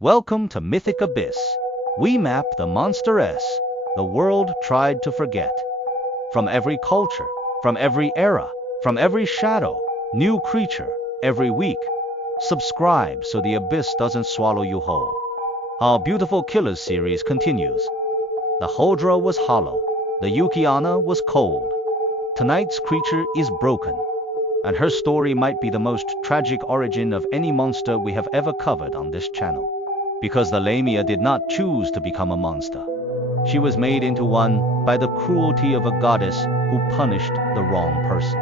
Welcome to Mythic Abyss. We map the monster S the world tried to forget. From every culture, from every era, from every shadow, new creature, every week. Subscribe so the abyss doesn't swallow you whole. Our Beautiful Killers series continues. The Hodra was hollow, the Yukiana was cold. Tonight's creature is broken, and her story might be the most tragic origin of any monster we have ever covered on this channel. Because the Lamia did not choose to become a monster. She was made into one by the cruelty of a goddess who punished the wrong person.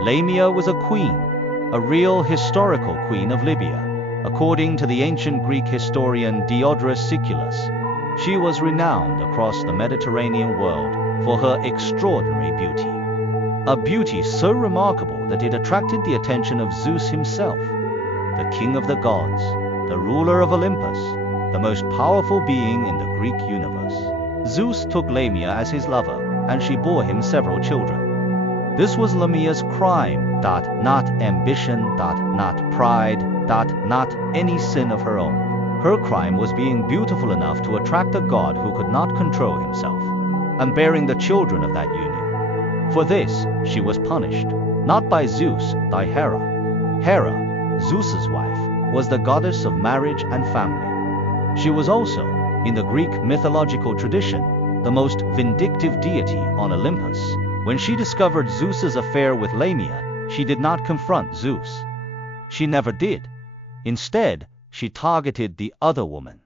Lamia was a queen, a real historical queen of Libya. According to the ancient Greek historian Diodorus Siculus, she was renowned across the Mediterranean world for her extraordinary beauty. A beauty so remarkable that it attracted the attention of Zeus himself, the king of the gods, the ruler of Olympus, the most powerful being in the Greek universe. Zeus took Lamia as his lover, and she bore him several children. This was Lamia's crime, not ambition, not pride, not any sin of her own. Her crime was being beautiful enough to attract a god who could not control himself, and bearing the children of that union. For this, she was punished, not by Zeus, by Hera. Hera, Zeus's wife, was the goddess of marriage and family. She was also, in the Greek mythological tradition, the most vindictive deity on Olympus. When she discovered Zeus's affair with Lamia, she did not confront Zeus. She never did. Instead, she targeted the other woman.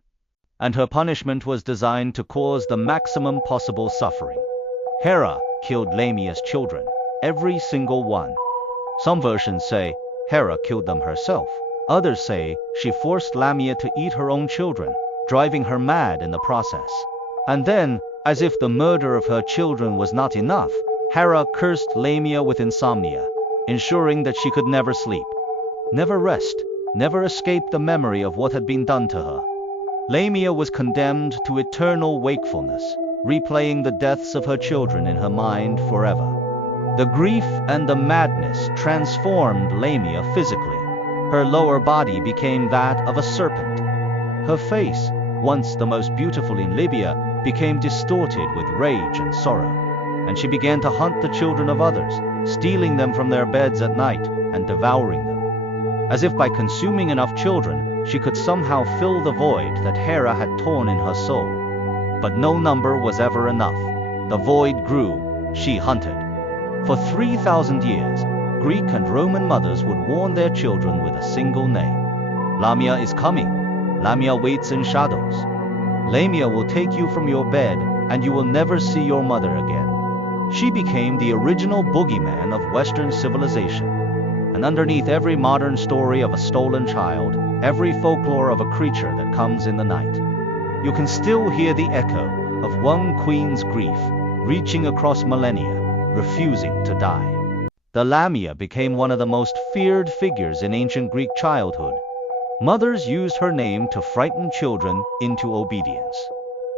And her punishment was designed to cause the maximum possible suffering. Hera killed Lamia's children, every single one. Some versions say Hera killed them herself. Others say she forced Lamia to eat her own children, driving her mad in the process. And then, as if the murder of her children was not enough, Hera cursed Lamia with insomnia, ensuring that she could never sleep, never rest, never escape the memory of what had been done to her. Lamia was condemned to eternal wakefulness, replaying the deaths of her children in her mind forever. The grief and the madness transformed Lamia physically. Her lower body became that of a serpent. Her face, once the most beautiful in Libya, became distorted with rage and sorrow, and she began to hunt the children of others, stealing them from their beds at night and devouring them. As if by consuming enough children, she could somehow fill the void that Hera had torn in her soul. But no number was ever enough. The void grew, she hunted. For 3,000 years, Greek and Roman mothers would warn their children with a single name. Lamia is coming. Lamia waits in shadows. Lamia will take you from your bed, and you will never see your mother again. She became the original boogeyman of Western civilization. And underneath every modern story of a stolen child, every folklore of a creature that comes in the night, you can still hear the echo of one queen's grief, reaching across millennia, refusing to die. The Lamia became one of the most feared figures in ancient Greek childhood. Mothers used her name to frighten children into obedience,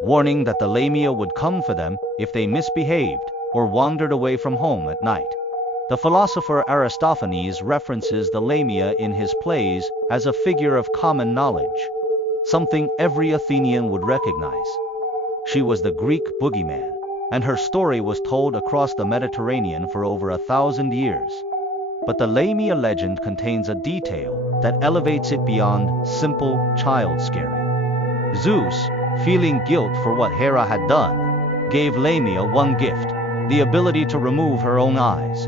warning that the Lamia would come for them if they misbehaved or wandered away from home at night. The philosopher Aristophanes references the Lamia in his plays as a figure of common knowledge, something every Athenian would recognize. She was the Greek boogeyman, and her story was told across the Mediterranean for over 1,000 years. But the Lamia legend contains a detail that elevates it beyond simple child scaring. Zeus, feeling guilt for what Hera had done, gave Lamia one gift, the ability to remove her own eyes.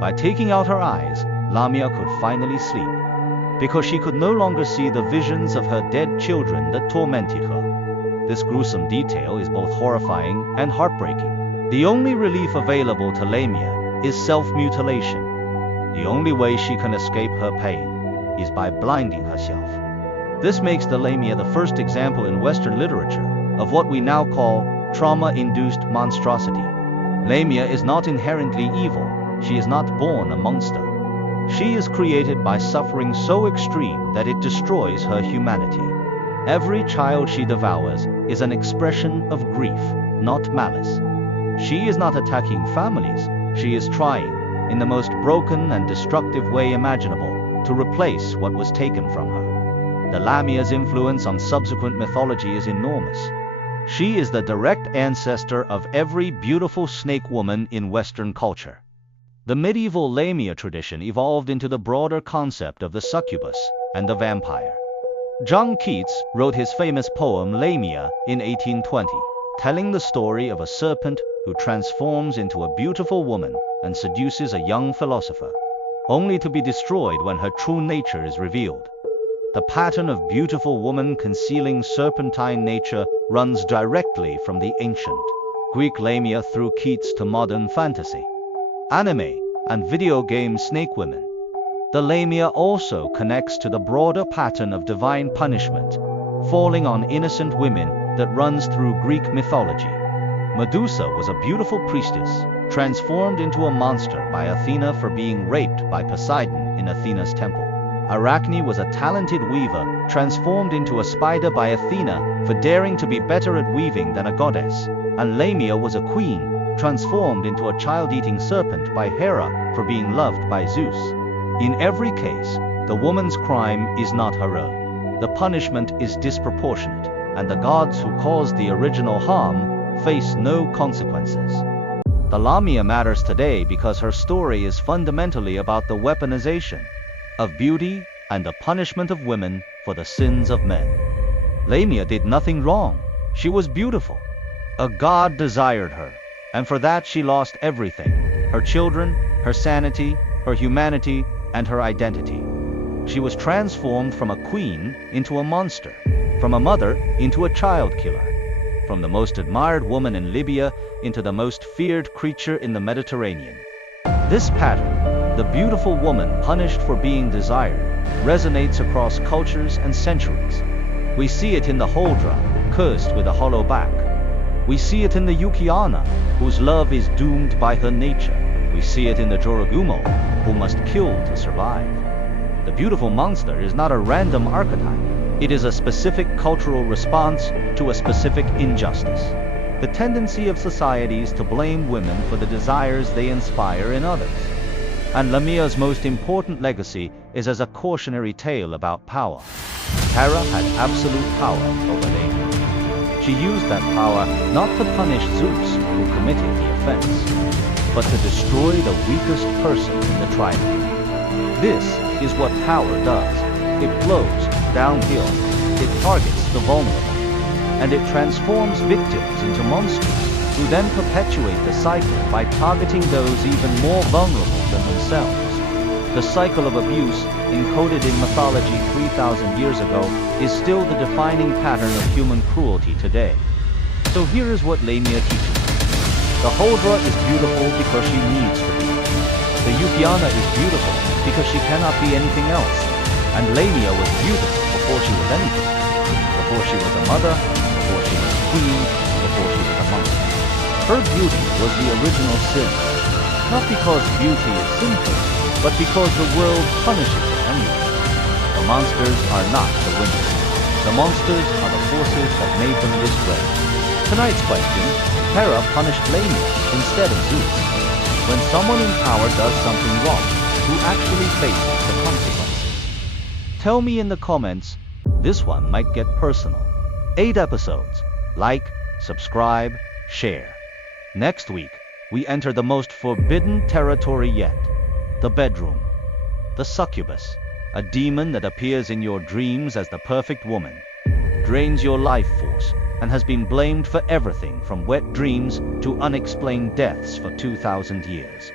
By taking out her eyes, Lamia could finally sleep, because she could no longer see the visions of her dead children that tormented her. This gruesome detail is both horrifying and heartbreaking. The only relief available to Lamia is self-mutilation. The only way she can escape her pain is by blinding herself. This makes the Lamia the first example in Western literature of what we now call trauma-induced monstrosity. Lamia is not inherently evil. She is not born a monster. She is created by suffering so extreme that it destroys her humanity. Every child she devours is an expression of grief, not malice. She is not attacking families. She is trying, in the most broken and destructive way imaginable, to replace what was taken from her. The Lamia's influence on subsequent mythology is enormous. She is the direct ancestor of every beautiful snake woman in Western culture. The medieval Lamia tradition evolved into the broader concept of the succubus and the vampire. John Keats wrote his famous poem Lamia in 1820, telling the story of a serpent who transforms into a beautiful woman and seduces a young philosopher, only to be destroyed when her true nature is revealed. The pattern of beautiful woman concealing serpentine nature runs directly from the ancient Greek Lamia through Keats to modern fantasy, anime, and video game snake women. The Lamia also connects to the broader pattern of divine punishment, falling on innocent women that runs through Greek mythology. Medusa was a beautiful priestess, transformed into a monster by Athena for being raped by Poseidon in Athena's temple. Arachne was a talented weaver, transformed into a spider by Athena for daring to be better at weaving than a goddess. And Lamia was a queen, transformed into a child-eating serpent by Hera for being loved by Zeus. In every case, the woman's crime is not her own. The punishment is disproportionate, and the gods who caused the original harm face no consequences. The Lamia matters today because her story is fundamentally about the weaponization of beauty and the punishment of women for the sins of men. Lamia did nothing wrong. She was beautiful. A god desired her, and for that she lost everything: her children, her sanity, her humanity, and her identity. She was transformed from a queen into a monster, from a mother into a child killer, from the most admired woman in Libya into the most feared creature in the Mediterranean. This pattern, the beautiful woman punished for being desired, resonates across cultures and centuries. We see it in the Hodra, cursed with a hollow back. We see it in the Yukiana, whose love is doomed by her nature. We see it in the Jorogumo, who must kill to survive. The beautiful monster is not a random archetype. It is a specific cultural response to a specific injustice. The tendency of societies to blame women for the desires they inspire in others. And Lamia's most important legacy is as a cautionary tale about power. Hera had absolute power over Lamia. She used that power not to punish Zeus, who committed the offense, but to destroy the weakest person in the triad. This is what power does. It flows downhill. It targets the vulnerable. And it transforms victims into monsters, who then perpetuate the cycle by targeting those even more vulnerable than themselves. The cycle of abuse, encoded in mythology 3,000 years ago, is still the defining pattern of human cruelty today. So here is what Lamia teaches. The Hodra is beautiful because she needs to be. The Yukiana is beautiful because she cannot be anything else. And Lamia was beautiful before she was anything. Before she was a mother, before she was a queen, before she was a monster. Her beauty was the original sin, not because beauty is sinful, but because the world punishes it anyway. The monsters are not the winners. The monsters are the forces that made them this way. Tonight's question: Hera punished Lamia instead of Zeus. When someone in power does something wrong, who actually faces the consequences? Tell me in the comments. This one might get personal. 8 episodes. Like, subscribe, share. Next week, we enter the most forbidden territory yet. The bedroom. The succubus, a demon that appears in your dreams as the perfect woman, drains your life force, and has been blamed for everything from wet dreams to unexplained deaths for 2,000 years.